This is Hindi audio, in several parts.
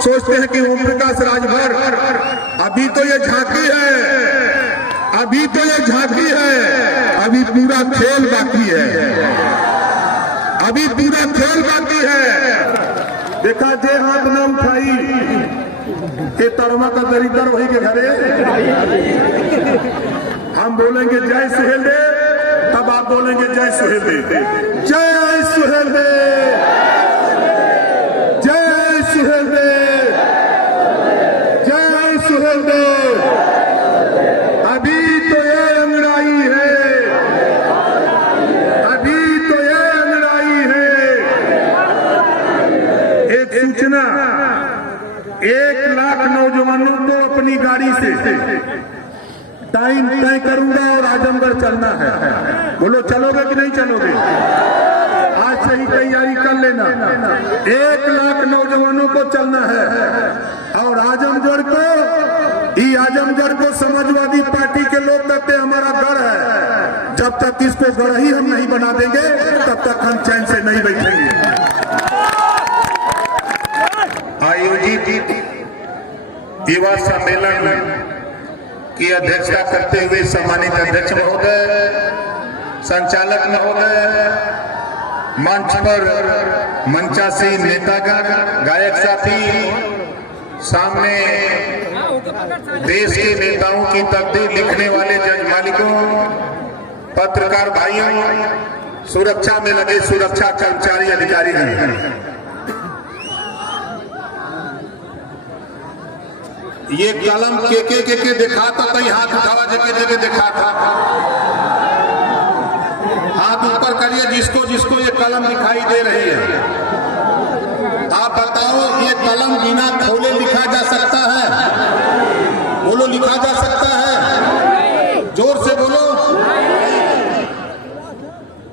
सोचते हैं कि ओम प्रकाश राजभर, अभी तो ये झांकी है, अभी तो ये झांकी है, अभी पूरा खेल बाकी है, अभी पूरा खेल बाकी है। देखा जे हाथ न उठाई के तरमा का दरिद्र वही के घरे। हम बोलेंगे जय सुहेल देव, तब आप बोलेंगे जय सुहेल देव, जय सुहेल देव, जय सुहेल देव, जय सुहेल देव। अभी तो ये अंगड़ाई है, अभी तो ये अंगड़ाई है। एक सूचना, 1 लाख नौजवानों को अपनी गाड़ी से टाइम तय करूंगा और आजमगढ़ चलना है। बोलो चलोगे कि नहीं चलोगे? आज से ही तैयारी कर लेना। 1 लाख नौजवानों को चलना है और आजमगढ़ को समाजवादी पार्टी के लोग कहते हैं हमारा गढ़ है। जब तक इसको गढ़ ही हम नहीं बना देंगे तब तक हम चैन से नहीं बैठेंगे। आयोजित युवा सम्मेलन की अध्यक्षता करते हुए सम्मानित अध्यक्ष महोदय, संचालक महोदय, मंच पर मंचासीन नेतागण, गायक साथी, सामने देश के नेताओं की तकदीर लिखने वाले जज मालिकों, पत्रकार भाइयों, सुरक्षा में लगे सुरक्षा कर्मचारी अधिकारी हैं। ये कलम के देखा था, कहीं हाथ उठावा जगह देखा था। हाथ ऊपर करिए जिसको जिसको ये कलम दिखाई दे रही है। आप बताओ ये कलम बिना खोले लिखा जा सकता है? बोलो लिखा जा सकता है? जोर से बोलो।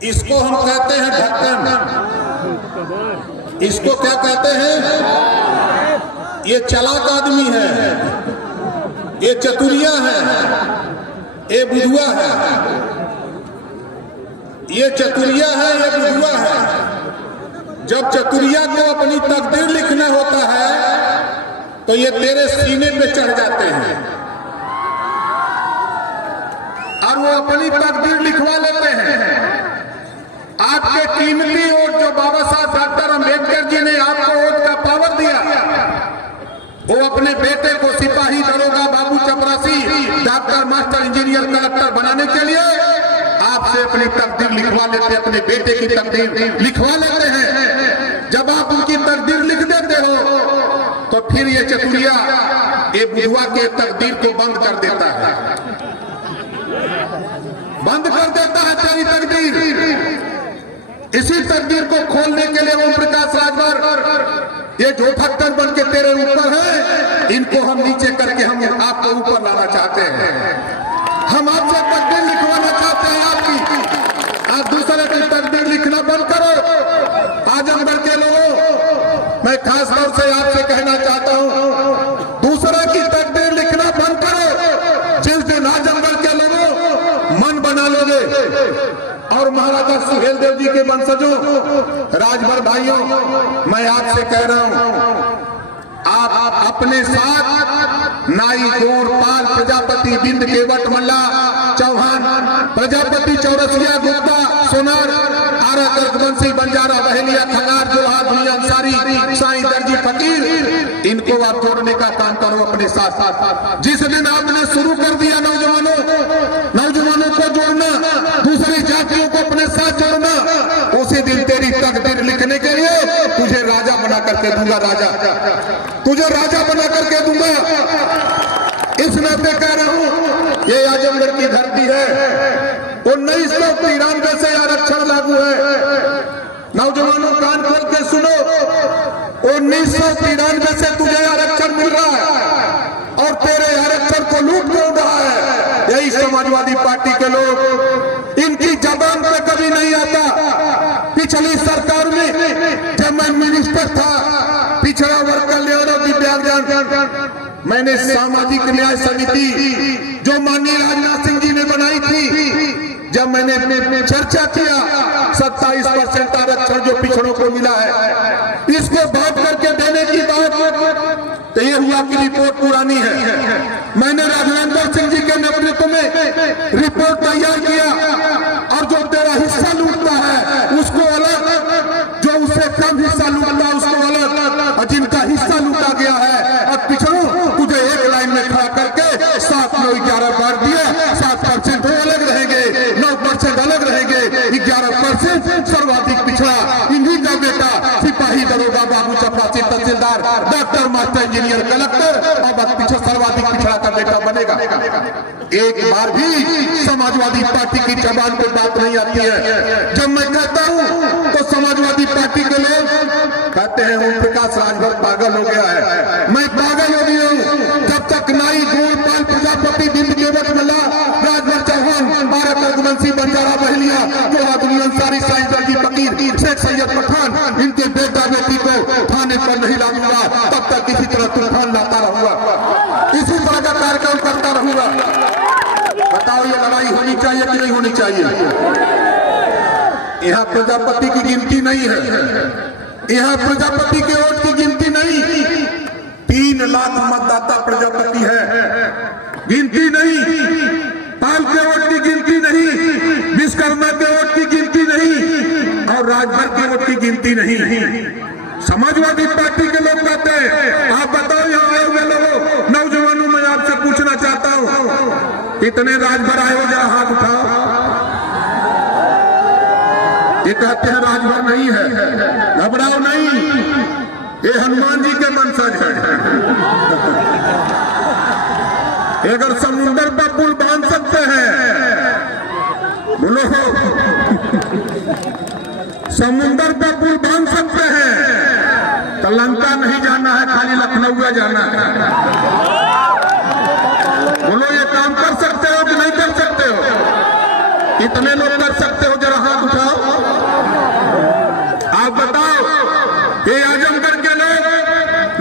इसको हम कहते हैं ढक्कन। इसको क्या कहते हैं? ये चालाक आदमी है, ये चतुरिया है, ये बुद्धुआ है, ये चतुरिया है, ये बुद्धुआ है। जब चतुरिया को अपनी तकदीर लिखना होता है तो ये तेरे सीने पे चढ़ जाते हैं और वो अपनी तकदीर लिखवा लेते हैं। आपके कीमती वोट जो बाबा साहब डॉक्टर अम्बेडकर जी ने आपको वोट का पावर दिया, वो अपने बेटे को सिपाही, दरोगा, बाबू, चपरासी, डॉक्टर, मास्टर, इंजीनियर, कलेक्टर बनाने के लिए आपसे अपनी तकदीर लिखवा लेते, अपने बेटे की तकदीर लिखवा लेते हैं। जब आप उनकी तकदीर लिख देते हो तो फिर ये चतुरिया, ये बुद्धुआ के तकदीर को बंद कर देता है, बंद कर देता है तेरी तकदीर। इसी तकदीर को खोलने के लिए ओम प्रकाश राजभर ये जो ढक्कन बन के तेरे ऊपर है, इनको हम नीचे करके हम आपको ऊपर लाना चाहते हैं। हम आपसे तकदीर लिखवाना चाहते हैं आपकी। आप दूसरे की तकदीर लिखना बंद करो। आजमगढ़ के लोगों, मैं खास तौर से आपसे कहना चाहता हूं, दूसरे की तकदीर लिखना बंद करो। जिस दिन आजमगढ़ के लोगों मन बना लोगे और महाराजा सुहेल देव जी के वंशजों, राजभर भाइयों, मैं आपसे कह रहा हूं, आप अपने साथ नाई, गोर, पाल, प्रजापति, बिंद, केवट, मल्ला, चौहान, प्रजापति, चौरसिया, गुप्ता, सोनार, आरा, कर्कवंशी, बंजारा, बहेलिया, खंगार, जोहा, भुइयां, अंसारी, साईं, दर्जी, फकीर, इनको आप जोड़ने का काम करो अपने साथ। जिस दिन आपने शुरू कर दिया नौजवानों को जोड़ना, दूसरी जातियों को अपने साथ जोड़ना, उसी दिन तेरी तकदीर लिखने के लिए तुझे राजा बना करके दूंगा। राजा, तुझे राजा बना करके दूंगा। इस नाते कह रहा हूं, ये आजमगढ़ की धरती है। 1993 से आरक्षण लागू है। नौजवानों कान खोल के सुनो, 1993 से तुझे आरक्षण मिल रहा है और तेरे आरक्षण को लूट कौन रहा है? यही समाजवादी पार्टी के लोग। इनकी जबान पे कभी नहीं आता। पिछली सरकार में जब मैं मिनिस्टर था, पिछड़ा वर्ग कल्याण और दिव्यांगजन, मैंने सामाजिक न्याय समिति जो माननीय राजनाथ सिंह जी ने बनाई थी, जब मैंने चर्चा किया 27% आरक्षण जो पिछड़ों को मिला है, इसको बांट करके देने की बात तो ये हुआ कि रिपोर्ट पुरानी है। मैंने राघवेंद्र सिंह जी के नेतृत्व में रिपोर्ट तैयार किया और जो तेरा हिस्सा लूटता है उसको अलग, जो उससे कम हिस्सा लूटता है उसको अलग, और जिनका हिस्सा लूटा गया है अब पिछड़ों तुझे एक लाइन में खड़ा करके 7, 9, 11 बांट दिया। 7% वो अलग रहेंगे, 9% अलग रहेंगे, 11% सर्वाधिक पिछड़ा। इन्हीं का बेटा सिपाही, दरोगा, बाबू, चपरासी, तहसीलदार, डॉक्टर, मास्टर, इंजीनियर, कलेक्टर और पीछे सर्वाधिक पिछड़ा का बेटा बनेगा। एक बार भी समाजवादी पार्टी की जबान पे बात नहीं आती है। जब मैं कहता हूं तो समाजवादी पार्टी के लोग कहते हैं ओम प्रकाश राजभर पागल हो गया है। मैं पागल हो गया हूं। जब तक नाई, गोपाल, प्रजापति, बिंद केवट मल्ला, राजभर चौहान, भारत रघुवंशी, बंजारा, बहलिया, जोड़ा दुनिया, अंसारी, साईं दर्जी, फकीर, शेख सैयद पठान, इनके बेटा बेटी को थाने पर नहीं लाऊंगा तब तक इसी तरह तूफान लाता रहूंगा, इसी तरह का कार्यक्रम करता रहूंगा। बताओ ये लड़ाई होनी चाहिए कि नहीं होनी चाहिए? यहाँ प्रजापति की गिनती नहीं है, यहाँ प्रजापति के वोट की गिनती नहीं। 3 लाख मतदाता प्रजापति है, गिनती नहीं। पाल के वोट की गिनती नहीं, विश्वकर्मा के वोट की गिनती नहीं, और राजभर के वोट की गिनती नहीं। समाजवादी पार्टी के लोग कहते हैं। आप बताओ यहाँ आए हुए लोगों, नौजवानों, मैं आपसे पूछना चाहता हूँ, कितने राजभर आए हो? जरा हाथ उठाओ। ये कहते हैं राजभर नहीं है। घबराओ नहीं, ये हनुमान जी के वंशज है। अगर समुंदर पर पुल बांध सकते हैं, बोलो, समुंदर पर पुल बांध सकते हैं तो लंका नहीं जाना है, खाली लखनऊ जाना है। बोलो, ये काम कर सकते हो कि नहीं कर सकते हो? कितने लोग कर सकते हो? जरा हाथ उठाओ। आप बताओ। ये आजमगढ़ के लोग,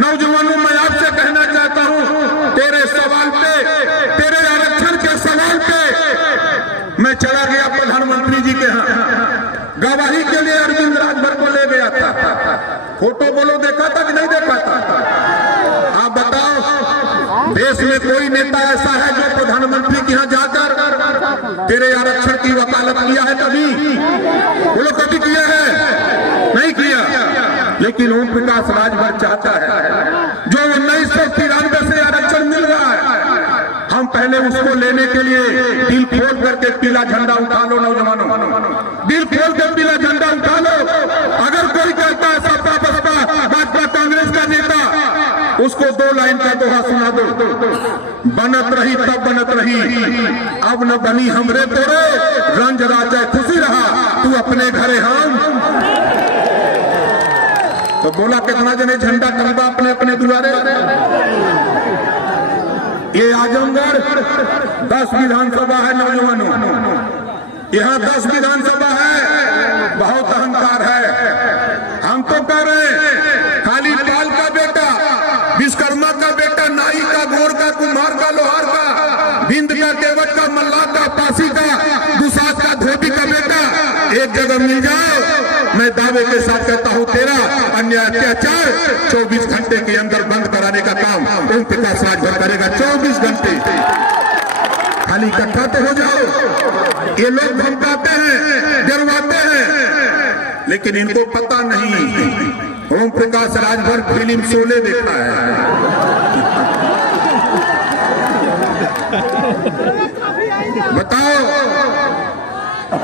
नौजवानों, मैं आपसे कहना चाहता हूं, तेरे सवाल पे, तेरे आरक्षण के सवाल पे मैं चला गया प्रधानमंत्री जी के यहाँ, गवाही के लिए अरविंद राजभर को ले गया था। फोटो बोलो, देखा था कि नहीं देखा था? आप बताओ, देश में कोई नेता ऐसा है जो प्रधानमंत्री के यहाँ जाकर तेरे आरक्षण की वकालत किया है? कभी बोलो, कभी किया है? नहीं किया। लेकिन ओम प्रकाश राजभर चाहता है, जो 1993 से आरक्षण मिल रहा है, हम पहले उसको लेने के लिए दिल खोल करके पीला झंडा उठा लो। नौजवानों, दिल खोल कर पीला झंडा उठा लो। अगर कोई कहता है सपा, बसपा, भाजपा, कांग्रेस का नेता, उसको 2 लाइन का दोहा सुना दो। बनत रही तब बनत रही, अब न बनी हमरे तोरे, रंज राजा खुशी रहा, तू अपने घरे हम। तो बोला, कितना जने झंडा टंगा अपने अपने दुआरे? ये आजमगढ़ 10 विधानसभा है। नौजवानों, यहाँ 10 विधानसभा है। बहुत अहंकार है। हम तो कह रहे हैं, खाली पाल का बेटा, विश्वकर्मा का बेटा, नाई का, गोर का, कुम्हार का, लोहार का, बिंद का, केवट का, मल्लाह का, पासी का, दुसाध का, धोबी का बेटा एक जगह मिल जाए, मैं दावे के साथ कहता हूं, तेरा अन्याय, अत्याचार 24 घंटे के अंदर बंद कराने का काम ओम प्रकाश राजभर करेगा। 24 घंटे। खाली इकट्ठा तो हो जाओ। ये लोग धमकाते हैं, डरवाते हैं, लेकिन इनको पता नहीं ओम प्रकाश राजभर फिल्म शोले देखा है। बताओ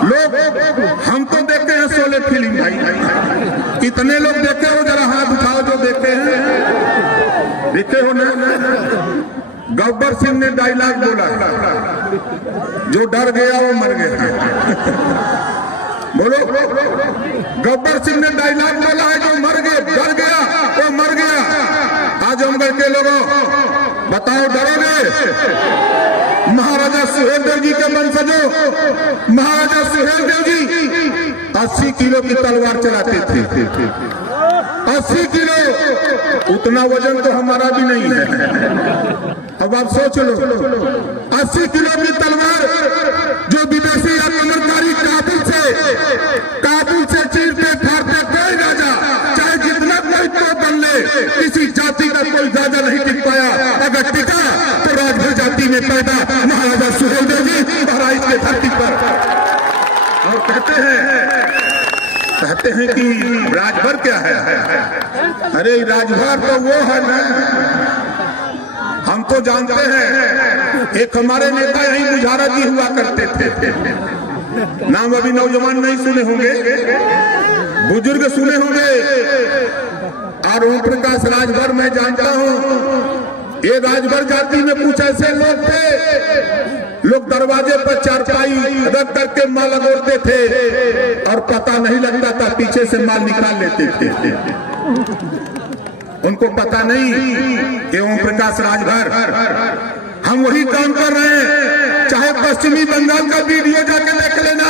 लोग, हम तो देखते हैं शोले फिल्म भाई। कितने लोग देखे हो? जरा हाथ उठाओ जो देखे हैं। देखे हो ना? गब्बर सिंह ने डायलॉग बोला, जो डर गया वो मर गया। बोलो, गब्बर सिंह ने डायलॉग बोला है, जो मर गया, डर गया वो मर गया। आजमगढ़ के लोगों, बताओ, डरोगे? महाराजा सुहेलदेव जी के वंशजों, महाराजा सुहेलदेव जी 80 किलो की तलवार चलाते थे। 80 किलो, उतना वजन तो हमारा भी नहीं है। अब आप सोच लो, 80 किलो की तलवार जो विदेशी आक्रमणकारी काबुल से चीरते फाड़ते कोई राजा, चाहे जितना कोई तो बन ले, किसी जाति का कोई राजा नहीं नेता महाराजा सुहेलदेव जी बहराइच की धरती पर। और कहते हैं कि राजभर क्या है? अरे राजभर तो वो है ना, हम तो जानते हैं। एक हमारे नेता यहीं बुझारा जी हुआ करते थे, नाम अभी नौजवान नहीं सुने होंगे, बुजुर्ग सुने होंगे। और ओम प्रकाश राजभर मैं जानता हूं, ये राजभर जाति में कुछ ऐसे लोग थे, लोग दरवाजे पर चारपाई रख करके माल अगोरते थे और पता नहीं लगता था, पीछे से माल निकाल लेते थे। उनको पता नहीं कि ओम प्रकाश राजभर हम वही काम कर रहे हैं। चाहे पश्चिमी बंगाल का वीडियो जाके देख लेना,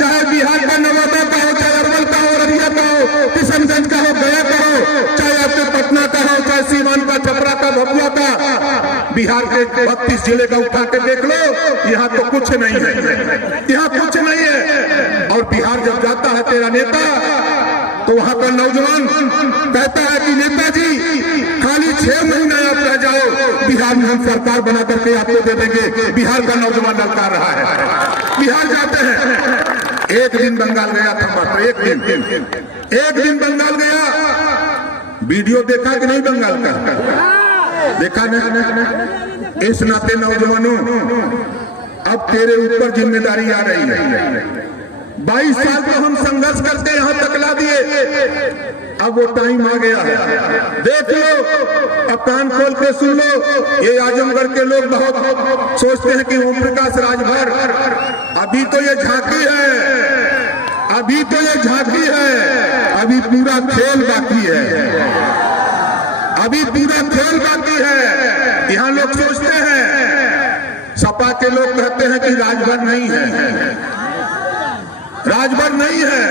चाहे बिहार का नवादा का हो, चाहे अरवल का हो, अररिया का हो, किशनगंज का हो, गया का हो, चाहे आपके पटना का हो, चाहे सीवान का, छपरा का, भभुआ का, बिहार के 32 जिले का उठा के देख लो, यहाँ तो कुछ नहीं है, यहाँ कुछ नहीं है। और बिहार जब जाता है तेरा नेता, तो वहां का नौजवान कहता है कि नेताजी खाली 6 महीने आप रह जाओ, बिहार में हम सरकार बना करके आपको दे देंगे। बिहार का नौजवान ललकार रहा है, बिहार जाते हैं। एक दिन बंगाल गया था, मात्र एक दिन बंगाल गया। वीडियो देखा कि नहीं बंगाल का? देखा नहीं? इस नाते नौजवानों, अब तेरे ऊपर जिम्मेदारी आ रही है। 22 साल को हम संघर्ष करके यहाँ तक ला दिए, अब वो टाइम आ गया है। देख लो, अब कान खोल के सुन लो। ये आजमगढ़ के लोग बहुत सोचते हैं कि ओम प्रकाश राजभर अभी तो ये झांकी है, अभी तो ये झांकी है, अभी पूरा खेल बाकी है, अभी पूरा खेल बाकी है। यहाँ लोग सोचते हैं, सपा के लोग कहते हैं कि राजभर नहीं है, राजभर नहीं है।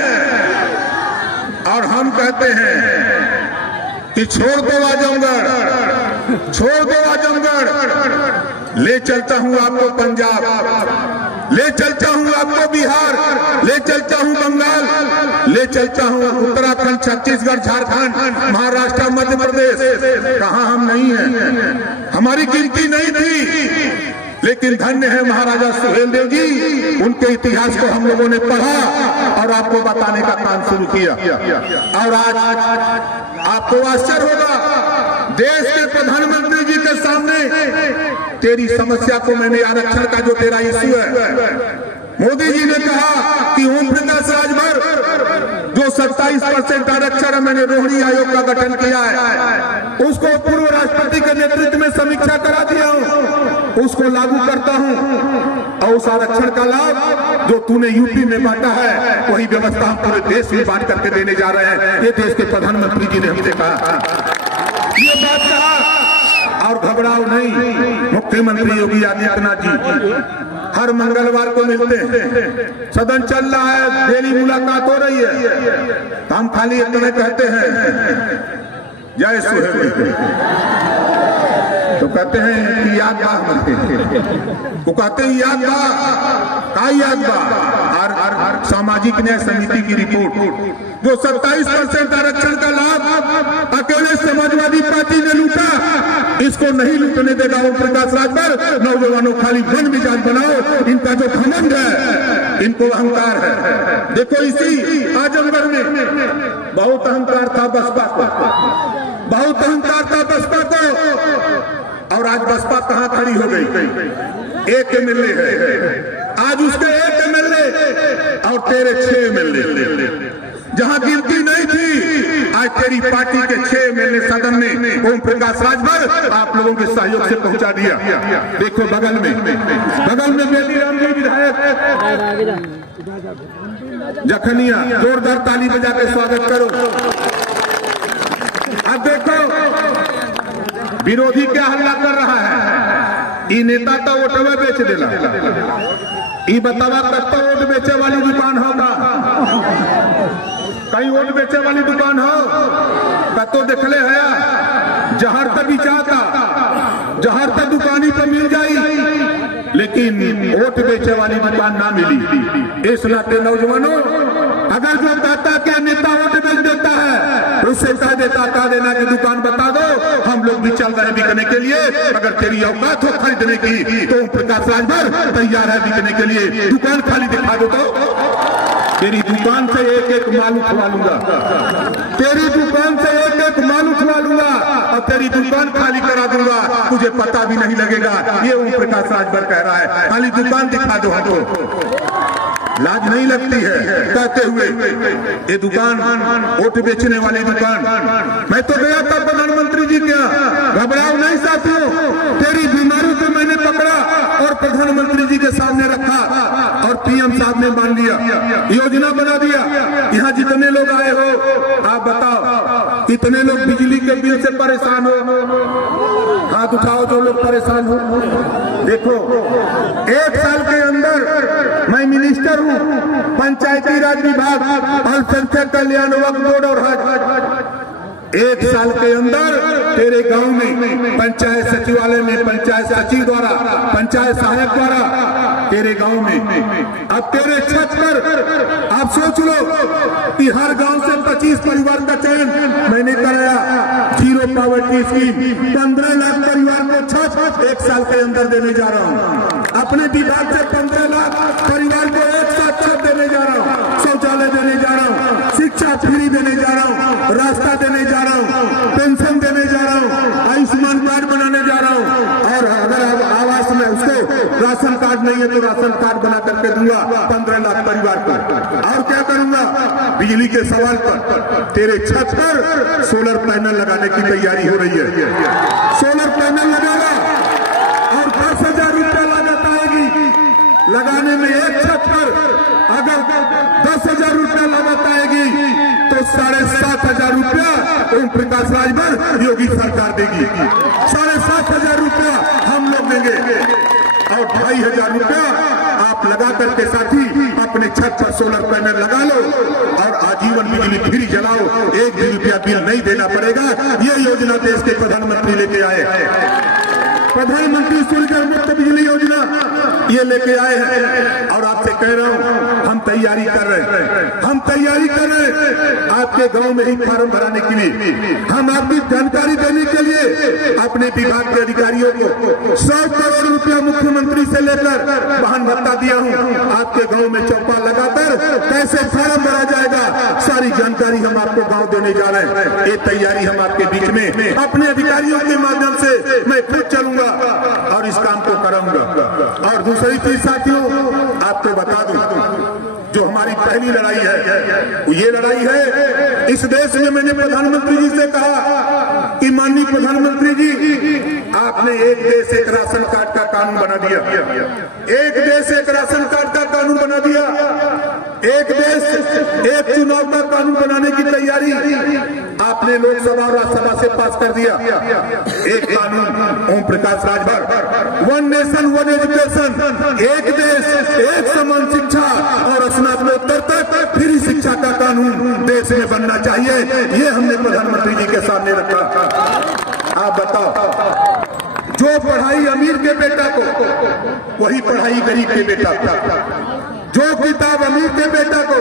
और हम कहते हैं कि छोड़ दो आजमगढ़, छोड़ दो आजमगढ़, ले चलता हूं आपको पंजाब, ले चलता हूं आपको बिहार, ले चलता हूं बंगाल, ले चलता हूं उत्तराखंड, छत्तीसगढ़, झारखंड, महाराष्ट्र, मध्य प्रदेश। कहां हम नहीं हैं, हमारी गिनती नहीं थी, लेकिन धन्य है महाराजा सुहेलदेव जी, उनके इतिहास को हम लोगों ने पढ़ा और आपको बताने का काम शुरू किया। और आज आपको आश्चर्य होगा, देश के प्रधानमंत्री जी के सामने तेरी समस्या को मैंने, आरक्षण का जो तेरा इश्यू है, मोदी जी ने कहा कि ओम प्रकाश राजभर जो 27% आरक्षण है, मैंने रोहिणी आयोग का गठन किया है, उसको पूर्व राष्ट्रपति के नेतृत्व में समीक्षा करा दिया हूं, उसको लागू करता हूं। और उस आरक्षण का लाभ जो तूने यूपी में बांटा है, वही व्यवस्था हम पूरे देश में बांट करके देने जा रहे हैं। ये देश के प्रधानमंत्री जी ने हमसे कहा, ये बात कहा। और घबराओ नहीं, मुख्यमंत्री योगी आदित्यनाथ जी हर मंगलवार को मिलते हैं, सदन चल रहा है, डेली मुलाकात हो रही है, हम खाली इतने कहते हैं जय सुहेलदेव, तो कहते हैं कि याद बा, वो कहते हैं याद बा, का याद बा? और सामाजिक न्याय समिति की रिपोर्ट जो 27% आरक्षण का लाभ अकेले समाजवादी पार्टी ने लूटा, इसको नहीं लूटने देगा ओम प्रकाश राजभर। नौजवानों खाली मन मिजाज बनाओ, इनका जो घमंड है, इनको अहंकार है। देखो इसी आजमगढ़ में बहुत अहंकार था बसपा को, बहुत अहंकार था बसपा को, और आज बसपा कहां खड़ी हो गई? एक एमएलए है, आज उसके एक एमएलए और तेरे 6 एमएलए। जहां गिनती नहीं थी, आज तेरी पार्टी के 6 एमएलए सदन में ओम प्रकाश राजभर आप लोगों के सहयोग से पहुंचा दिया। देखो बगल में बेलीराम जी विधायक जखनिया, जोरदार ताली बजा के स्वागत करो। अब देखो विरोधी क्या हल्ला कर रहा है, ई नेता तो वोटवे बेच देला, ई बतावा कत्तो वोट बेचे वाली दुकान होगा, कहीं वोट बेचे वाली दुकान हो कत्तो देखले है, जहर तक बिचाता, जहर तक दुकानी पर मिल जाई, लेकिन वोट बेचे वाली दुकान ना मिली। इस नाते नौजवानों, अगर जो कहता क्या नेता वोट बेच देता है, तो उससे कह देना कि दुकान बता दो, हम लोग भी चल रहे हैं बिकने के लिए। अगर तेरी औकात हो खरीदने की तो ओम प्रकाश राजभर तैयार है बिकने के लिए। दुकान खाली दिखा दो तो तेरी दुकान से एक एक माल उठवा लूंगा, तेरी दुकान से एक एक माल उठवा लूंगा और तेरी दुकान खाली करा दूंगा, तुझे पता भी नहीं लगेगा। ये ओम प्रकाश राजभर कह रहा है, खाली दुकान दिखा दो हमको। लाज नहीं लगती है कहते हुए ये दुकान वोट बेचने वाली दुकान। मैं तो गया था प्रधानमंत्री जी क्या, घबराओ नहीं साथियों, तेरी बीमारी को मैंने पकड़ा और प्रधानमंत्री जी के सामने रखा और पीएम साहब ने मान लिया, योजना बना दिया। यहाँ जितने लोग आए हो आप बताओ कितने लोग बिजली के बिल से परेशान हो, हाथ उठाओ जो लोग परेशान हो। देखो 1 साल के अंदर मैं मिनिस्टर हूँ पंचायती राज विभाग, अल्पसंख्यक कल्याण वक्फ बोर्ड और हज। 1 साल के अंदर तेरे गांव में पंचायत सचिवालय में पंचायत सचिव द्वारा, पंचायत सहायक द्वारा तेरे गांव में, अब तेरे छत पर आप सोच लो कि हर गांव से 25 परिवार का चयन मैंने कराया। जीरो पॉवर्टी स्कीम 15 लाख परिवार को छत 1 साल के अंदर देने जा रहा हूँ। अपने विभाग से 15 लाख परिवार को एक साथ छत देने जा रहा हूँ, शौचालय देने जा रहा हूँ, शिक्षा फ्री देने जा रहा हूँ, रास्ता देने जा रहा हूँ, पेंशन देने जा रहा हूँ, आयुष्मान कार्ड बनाने जा रहा हूँ। और अगर आवास में उसको राशन कार्ड नहीं है तो राशन कार्ड बना करके दूंगा 15 लाख परिवार को। और क्या करूंगा, बिजली के सवाल पर तेरे छत पर सोलर पैनल लगाने की तैयारी हो रही है। सोलर पैनल लगाना और 10,000 रुपया लागत आएगी लगाने में। एक छत पर अगर 10,000 रुपया लागत आएगी तो 7,500 रुपया ओम प्रकाश राजभर योगी सरकार देगी, 7,500 रुपया हम लोग देंगे और 2,500 रुपया आप लगा करके साथी अपने छत पर सोलर पैनल लगा लो और आजीवन बिजली फ्री जलाओ, 1 भी रुपया बिल नहीं देना पड़ेगा। ये योजना देश के प्रधानमंत्री लेके आए हैं, प्रधानमंत्री सूर्य मुक्त बिजली योजना ये लेके आए हैं। और आपसे कह रहा हूँ हम तैयारी कर रहे हैं, हम तैयारी कर रहे हैं आपके गांव में ही फार्म भराने के लिए। हम आपकी जानकारी देने के लिए अपने विभाग के अधिकारियों को 100 करोड़ रुपया मुख्यमंत्री से लेकर वाहन भत्ता दिया हूँ। आपके गांव में चौपा लगाकर कैसे फार्म भरा जाएगा सारी जानकारी हम आपको गाँव देने जा रहे हैं। ये तैयारी हम आपके बीच में अपने अधिकारियों के माध्यम से मैं खुद चलूंगा और इस काम को करूंगा। और दूसरी चीज साथियों आपको बता दूं, जो हमारी पहली लड़ाई है ये लड़ाई है इस देश में। मैंने प्रधानमंत्री जी से कहा कि माननीय प्रधानमंत्री जी आपने एक देश एक राशन कार्ड का कानून बना दिया, एक देश एक राशन कार्ड का कानून बना दिया, एक देश एक चुनाव का कानून बनाने की तैयारी आपने लोकसभा और राज्यसभा से पास कर दिया। एक कानून ओम प्रकाश राजभर, 1 नेशन 1 एजुकेशन, एक देश एक समान शिक्षा और स्नातकोत्तर तक फ्री शिक्षा का कानून देश में बनना चाहिए। ये हमने प्रधानमंत्री जी के सामने रखा। आप बताओ, जो पढ़ाई अमीर के बेटा को वही पढ़ाई गरीब के बेटा को, जो किताब अमीर के बेटा को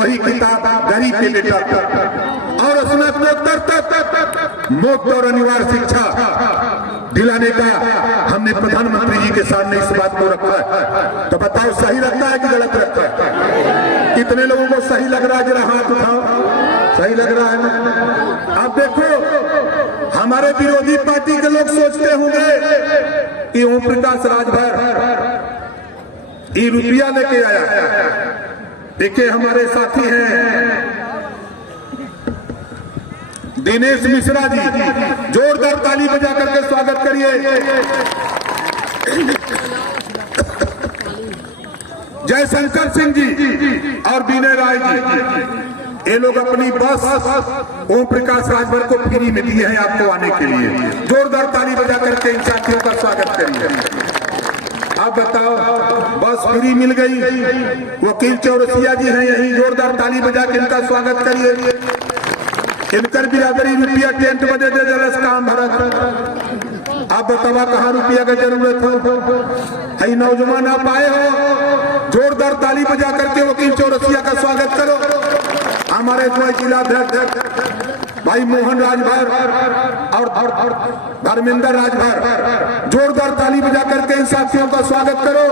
वही किताब गरीब के बेटा को, और स्नातकोत्तर तक मुफ्त और अनिवार्य शिक्षा दिलाने का हमने प्रधानमंत्री जी के सामने इस बात को रखा है। तो बताओ सही लगता है कि गलत लगता है? कितने लोगों को सही लग रहा है? जरा हाथ उठाओ, सही लग रहा है ना? अब देखो हमारे विरोधी पार्टी के लोग सोचते होंगे कि ओम प्रकाश राजभर ये रुपया लेके आया। देखिए हमारे साथी हैं दिनेश मिश्रा जी, जोरदार ताली बजा करके स्वागत करिए। जयशंकर सिंह जी और विनय राय जी, ये लोग अपनी बस ओम प्रकाश राजभर को फ्री में दिए हैं आपको आने के लिए। जोरदार ताली बजा करके इन साथियों का स्वागत करिए। आप बताओ, बस फ्री मिल गई। वकील चौरसिया जी हैं यही, जोरदार ताली बजा के इनका स्वागत करिए। इनकर बिरादरी रुपया टेंट बजे दे जलस काम भरत। आप बतावा कहाँ रुपया का जरूरत हो? है नौजवान आप आए हो, जोरदार ताली बजा करके वकील चौरसिया का स्वागत करो। हमारे जिला अध्यक्ष भाई मोहन राजभर और धर्मेंद्र राजभर, जोरदार ताली बजा करके इन साथियों का स्वागत करो।